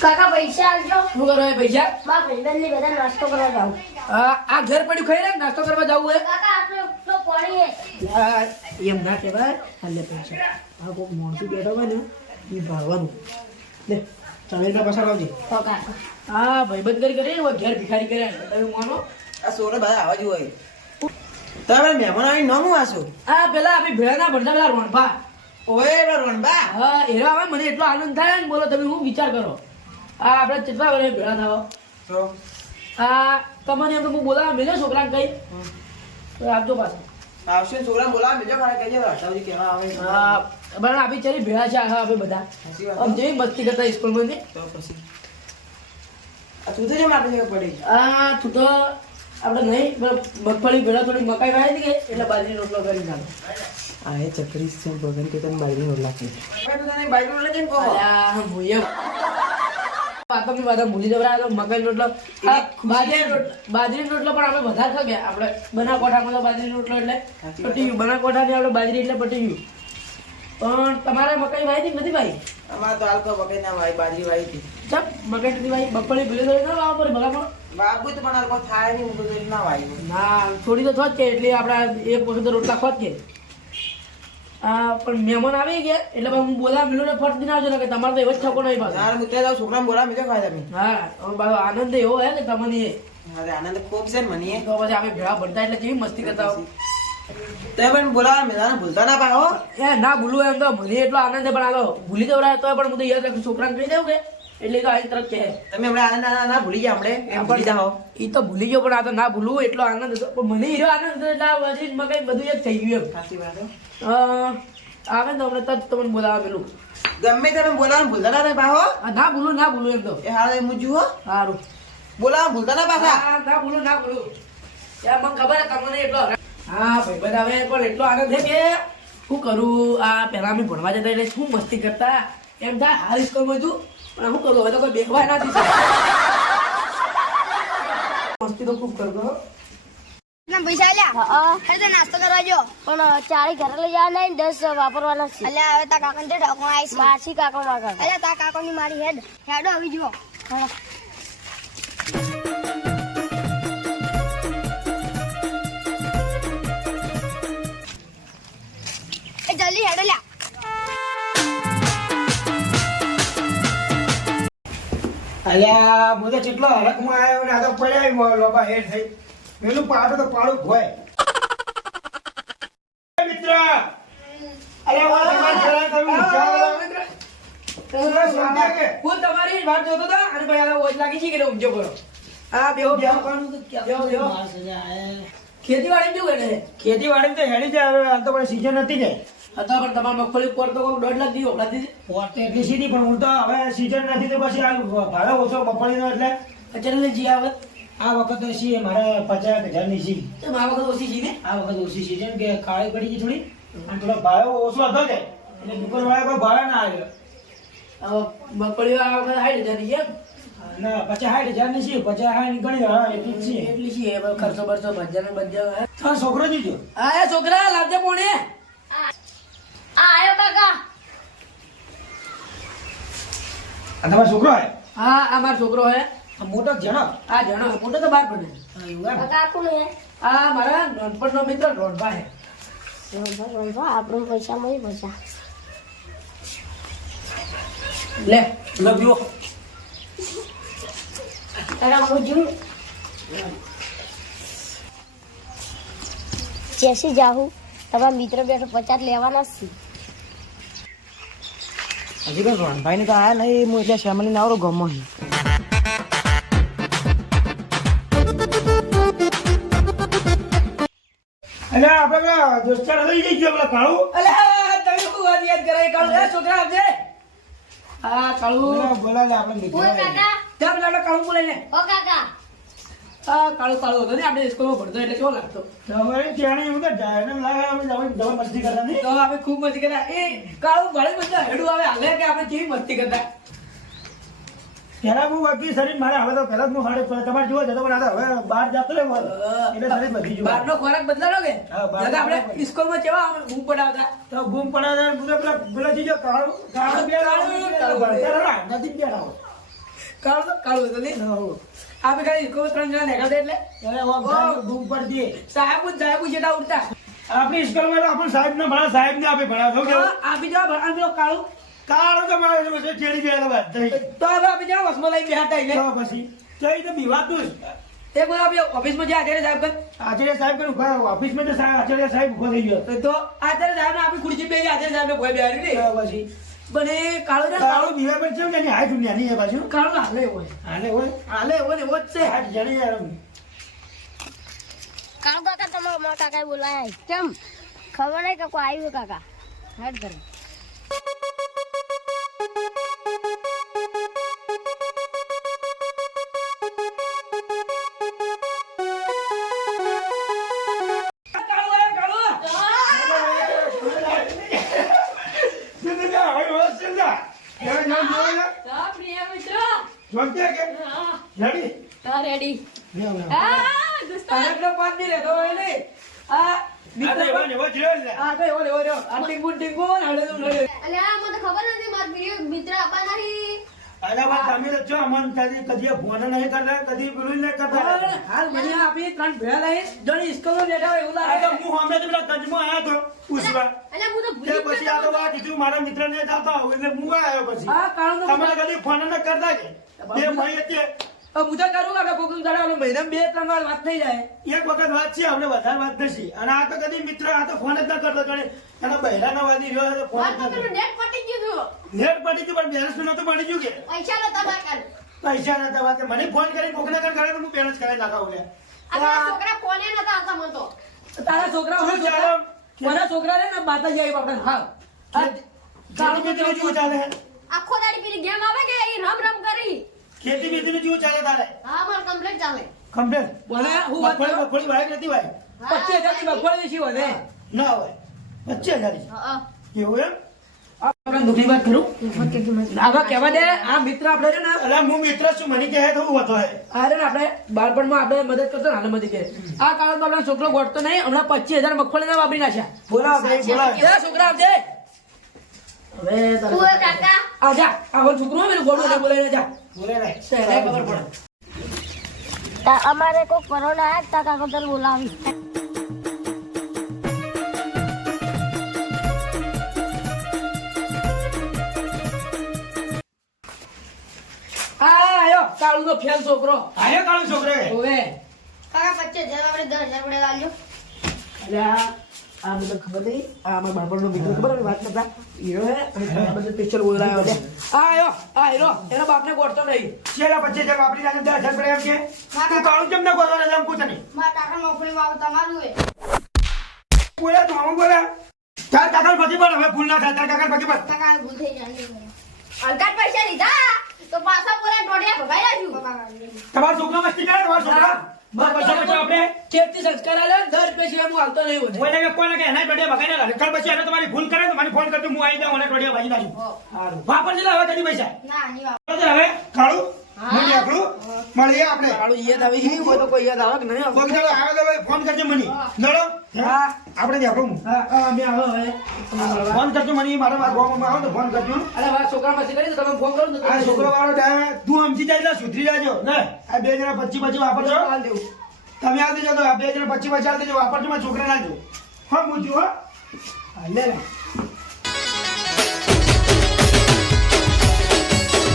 કાકા પૈસા આલજો. શું કરો પૈસા? મારા ભાઈબંધની બધા નાસ્તો કરવા જાઉં. આ ઘર પડ્યું ખાઈ રે નાસ્તો કરવા જવું હે? કાકા આટલો પાણી હે. એમ ના કહેવાય. હાલે પૈસા આ કોઈક માણસું બેઠો હોય ને એ ભાળવાનું લે ચાવેલમાં પસાર આવજે. કાકા હા ભાઈબંધ કરી ઘેર ભિખારી કર્યા તમે માનો આ સોરે બધા આવા જ હોય. તમે મહેમાન આવી નામ વાસો? આ પેલા આપણે ભેળાના ભણતા પેલા રોણભા. ઓય રણબા. હા એવા આવે મને એટલો આનંદ થાય ને બોલો તમે હું વિચાર કરો. આ આપણે કેટલા વર્ષે ભેળા થાવ તો આ તમને એમ તો હું બોલાવા મેળ્યો છોકરાને કઈ તો આપજો પાછા. આવશે છોકરા બોલાવા બીજો ખરા કહેજો હટાવજી કેવા આવે. હા બરાબર આપી ચરી ભેળા છે હા આપણે બધા સાચી વાત. આમ જેવી મસ્તી કરતા સ્કૂલમાં ને તો પછી આ તું તો જેમ આપણે પડી. આ તું તો આપણે નહીં મગફળી ભેળા થોડી મકાઈ વાવી હતી એટલે બાજરી રોટલો કરી નાખો. આ એ ચક્રી છે ભગન કે તને બાજરી રોટલા કે હવે તો તને બાજરી રોટલા કેમ કહો? અલ્યા હું એમ વાતોની વાત ભૂલી જવરા તો મકાઈ રોટલો બાજરી રોટલો પણ આપણે વધારે ખાઈ ગયા. આપણે બનાસકાંઠામાં તો બાજરી રોટલો એટલે પટી ગયું. બનાસકાંઠાની આપણે બાજરી એટલે પટી ગયું. પણ તમારે મકાઈ વાવી હતી નથી ભાઈ? અમાર તો હાલ તો વગર ના વાય બાજરી વાઈ હતી. ચપ મકાઈ નથી ભાઈ મગફળી ભેળી ના વાવ પડે ભલા પણ બાબુ તો પણ આ થાય નહીં હું તો ના વાય. ના થોડી તો થોત કે એટલે આપણા એક વખત તો રોટલા ખોત કે પણ મહેમાન આવી ગયા એટલે હું બોલા મિલો ને ફટ દિન આવજો ને કે તમારે તો એવો જ છકો નહીં પાછો. ના મુત્યા જાવ છોકરા બોલા બીજો ખાય તમે. હા બાબો આનંદ એવો હે કે તમને અરે આનંદ ખૂબ છે ને મને. તો પછી આપણે ભેળા ભરતા એટલે કેવી મસ્તી કરતા હો. તે પણ બોલાવા મેદાન ભૂલતા ના પાહો. એ ના ભૂલું એમ તો મને એટલો આનંદ છે પણ આ તો ભૂલી જવરાય તો પણ હું તો યાદ રાખું છોકરાને કહી દઉં કે એટલે તો આવી તરફ કહે તમે હમણાં આનંદ ના ભૂલી ગયા આપણે એમ ભૂલી જાઓ. એ તો ભૂલી ગયો પણ આ તો ના ભૂલવું એટલો આનંદ હતો પણ મને એનો આનંદ હતો એટલે આ પછી મકાઈ બધું એક થઈ ગયું એમ. સાચી વાત. આવે ને હમણાં તજ તમને બોલાવા પેલું ગમે તમે બોલાવાનું ભૂલતા ના પાહો. ના ભૂલું એમ તો એ હાલ એમ જુઓ સારું બોલાવા ભૂલતા ના પાછા. ના ભૂલું યાર મને ખબર હે તમને એટલો હા ભાઈ બધા હવે પણ એટલો આનંદ છે કે શું કરું. આ પહેલા અમે ભણવા જતા એટલે શું મસ્તી કરતા એમ થાય હાલ સ્કૂલમાં છું પણ શું કરું હવે તો કોઈ બેસવા ના દીધું. મસ્તી તો ખૂબ કરતો. પૈસા લ્યા તો નાસ્તો કરવા જો પણ 40 ઘરે લઈ જવા નહીં 10 વાપરવાના છે. એટલે હવે તા કાકા ને ઢોકો આવીશ માસી કાકો માગા. એટલે તા કાકો ની મારી હેડો આવી જુઓ. એ જલ્દી હેડો લ્યા. અલ્યા બોલે કેટલો હરકમાં આવ્યો ને આ તો પડ્યા લોબા હેડ થઈ પેલું પાડો તો પાડું ભોય મિત્ર અલ્યા વાત તમે હું તમારી વાત જોતો હતો અને ભાઈ આ ઓજ લાગી છે કે ઊંચો કરો. હા બેહો ખેતીવાડી કેવું એને ખેતીવાડી તો હેડી જાય હવે આ તો પણ સીઝન નથી જાય હતા પણ તમારે મગફળી પર તો 1.5 લાખ દીધો ઓપડા દીધી પોતે એટલી સીધી પણ હું તો હવે સીઝન નથી તો પછી આ ભાડો ઓછો મગફળીનો એટલે અચાનક જી આવે આ વખત તો સી મારે 50,000 ની સી તો આ વખત ઓછી જી ને આ વખત ઓછી સીઝન કે કાળી પડી ગઈ થોડી અને થોડો ભાડો ઓછો હતો કે એટલે દુકાન વાળા કોઈ ભાડે ના આવ્યો મગફળી આ વખત 60,000 ની છે ના 50,000 ની સી 50,000 ની ગણી હા એટલી જ છે એટલી છે ખર્ચો બરચો ભજ્યા હા છોકરો જીજો આ છોકરા લાવજે પોણે આયો કાકા. આ તમારો છોકરો હે હા આ મારો છોકરો હે મોટો જણો આ જણો મોટો તો 12 પડે કાકા કોણ હે? આ મારા નાનપણનો મિત્ર રોણભા હે આપણો પૈસા મળી પૈસા લે લવ્યો કાકા મુજુ જેસી જાહુ તમારા મિત્ર બેઠો 50 લેવાના છે. હજી પણ રોહનભાઈ ને તો આયા નહીં હું એટલે શ્યામલી ના આવરો ગમો. એટલે આપણે દોસ્તાર લઈ જઈ ગયો પેલા કાળું અલે તમે શું વાત યાદ કરાય કાળુ એ છોકરા આવજે આ કાળુ બોલાવે આપણે ઓ કાકા તેમ લાડો કાળુ બોલાય ને ઓ કાકા આ કાળુ હતો ને આપણે સ્કૂલમાં ભણતો એટલે કેવો લાગતો તમારે ત્યાં હું તો જાય ને લાગે આપણે જવા મસ્તી કરતા નહીં તો આપણે ખૂબ મસ્તી કરતા એ કાળુ ભણે બધા હેડું આવે હાલે કે આપણે કેવી મસ્તી કરતા પહેલા હું બાકી શરીર મારે હવે તો પહેલા જ હું ખાડે તમારે જોવા જતો પણ આ તો હવે બહાર જતો રહે એટલે શરીર બધી જોવા બહારનો ખોરાક બદલાનો કે હા, બહારનો દાદા આપણે ખોરાક. સ્કૂલમાં કેવા બૂમ પડાવતા તો ગુમ પડા પેલા જીજો કાળું કાળું બે નથી ગયા કાળું હતું નહીં આપણે ખાલી સ્કૂલ 3 જણા નીકળતા એટલે ગુમ પડી દે સાહેબ જેટા ઉડતા આપણી સ્કૂલમાં તો આપણને સાહેબ ને ભણા સાહેબ ને આપે ભણાવ આપી જવા ભણવાનું કાળું કાળું તો મારે પછી ચેડી ગયા વાત તો હવે આપી જવા વસમાં લઈ બેઠા એટલે પછી જઈ તો બીવાતું જ એક વાર આપણે ઓફિસમાં જે આચાર્ય સાહેબ કર આચાર્ય સાહેબ કરું ઓફિસમાં તો આચાર્ય સાહેબ ઉભો થઈ ગયો તો આચાર્ય સાહેબ ને આપણી ખુરશી બે આચાર્ય સાહેબ ને ભોય બેહારી નહીં પછી પણ એ કાળું ને કાળું બીવા પર છે ને હાઈટ નાની એ પાછું કાળું હાલે હોય હાલે હોય ને એવો જ છે હાઈટ જડી યાર કાળુ કાકા તમારા મારા કાકાએ બોલાયા કેમ ખબર નહીં કે કોઈ આવ્યું કાકા હેડ કરે કદી પેલું નહીં કરતા હાલ મને આપી 3 ભેળા લઈ જોની સ્કૂલમાં બેઠા હોય એવું લાગે હું હમણાં તો પેલા ગંજમાં આવ્યો હતો પૂછવા તે પછી આ તો વાત કીધું મારા મિત્ર ને જાતા હોય એટલે હું આવ્યો પછી હા કાળું તમારે કદી ફોન ન કરતા કે તે ભાઈ હતી હું તો કરું આપણે કોકનું દાડા મહિનામાં 2-3 વાર વાત થઈ જાય એક વખત વાત છે આપણે વધારે વાત થશે અને આ તો કદી મિત્ર આ તો ફોન જ ન કરતો ગણે એના બહેરાના વાદી રહ્યો તો ફોન જ ન કરતો નેટ પડી ગયું પણ બેલેન્સ નતો પડી ગયું કે પૈસા નતા વાત મને ફોન કરી કોકના કર કરે તો હું બેલેન્સ કરાવી નાખાવું લે તારા છોકરા મારા છોકરા ને બાતા જાય આપણે હા ખેતી બેતી જેવું ચાલે આખો દાડી પેલી ગેમ આવે કે એ રમ રમ કરી ખેતી બેતી જેવું ચાલે તારે હા માર કમ્પ્લીટ ચાલે કમ્પ્લેટ બોલે હું વાત કરું મગફળી વાય નથી વાય 25,000 ની મગફળી છે વધે ના હોય 25,000 હા કેવું એમ આપણે દુખી વાત કરું આગળ કહેવા દે આ મિત્ર આપણે છે ને અલા હું મિત્ર છું મને કહે તો હું હતો હે અરે ને આપણે બાળપણમાં આપણે મદદ કરતો ને મદદ કરે આ કાળમાં આપણો છોકરો ગોઠતો નહીં હમણાં 25,000 મગફળી ના વાપરી નાખ્યા બોલાવો ભાઈ બોલાવો એ છોકરા આવજે હવે તું કાકા આજા આ છોકરો મેં ગોળું ને બોલાવીને જા બોલે રે તેને ખબર પડે અમારે કોઈ કોરોના આયા તા કાકા તને બોલાવી આયો કાળુનો ફેલ છોકરો આયો કાળો છોકરો હે ઓવે કાકા 25,000 આપણે 10,000 પડે લાલ્યો અલ્યા આ મને ખબર નહીં આ અમારા બાળપણનો મિત્ર ખબર અમે વાત કરતા હીરો હે અને બધું સ્પેશિયલ બોલાયો છે આયો આ હીરો એના બાપને ગોળતો નહીં છેલ્લા 25,000 વાપરી નાખે 10,000 પડે એમ કે તું કાળું કેમ ના ગોતવા એમ પૂછે નહીં મારા કાકા મફળીમાં આવે તમારું હે બોલે તો હું બોલે તાર કાકા પછી બોલ હવે ભૂલ ના થાય તાર કાકા પછી બોલ કાકાને ભૂલ થઈ જાય અલકાટ પૈસા લીધા તો પાછા બોલે ડોડિયા ભગાઈ રાખ્યું તમારો છોકરો મસ્તી કરે તમારો છોકરો બસ પછી આપણે કેતી સંસ્કાર આલે 10 પૈસા હું હાલતો નહીં હોય કોઈને કે કોઈને કે એના ટોડિયા ભગાઈ ના રાખે પછી એને તમારી ભૂલ કરે તો મને ફોન કરજો હું આવી જાઉં અને ટોડિયા ભાજી નાખું સારું વાપરજે હવે કદી પૈસા ના ની વાત હવે કાળું મને આપણું મળીએ આપણે કાળું યાદ આવી હી હોય તો કોઈ યાદ આવે કે નહીં કોક દાડો આવે તો ભાઈ ફોન કરજો મને નડો હા આપણે જ આપણું હા અમે આવો હવે ફોન કરજો મને મારા ગામમાં આવો તો ફોન કરજો અરે વાહ છોકરા પછી કરી તો તમે ફોન કરો ને આ છોકરો વાળો તું સમજી જાય સુધરી જાજો ને આ 2 જણા 25 વાપરજો હાલ દેવું તમે આ દેજો તો આ 2 જણા 25 આલ દેજો વાપરજો મારા છોકરા ના જો હા હું જો હા લે લે